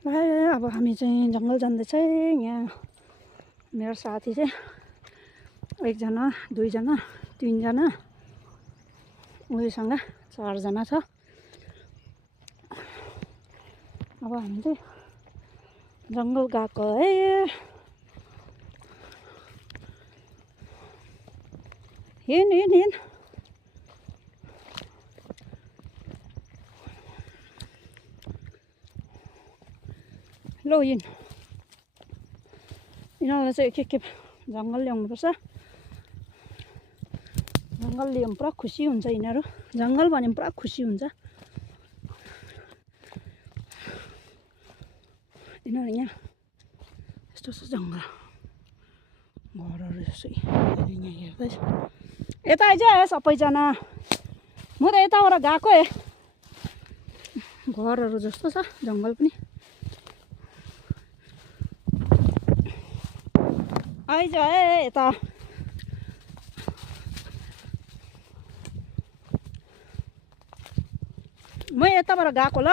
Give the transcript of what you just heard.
अब हामी चाहिँ जङ्गल जाँदैछ। यहाँ मेरो साथी चाहिँ 1 जना 2 जना 3 जना उयोसँग 4 जना छ। अब हामी चाहिँ जङ्गल गएको है। हिँड लो हिँड। यिनीहरूलाई चाहिँ एक जङ्गल ल्याउनुपर्छ। जङ्गल ल्याउँ पुरा खुसी हुन्छ यिनीहरू। जङ्गल भन्यो पुरा खुसी हुन्छ यिनीहरू। यहाँ यस्तो छ जङ्गल, घरहरू जस्तो यहाँ हेर्दैछ। यता आइज सबैजना, म त यताबाट गएको है। घरहरू जस्तो छ जङ्गल पनि। आइज यता। म यताबाट गएको ल।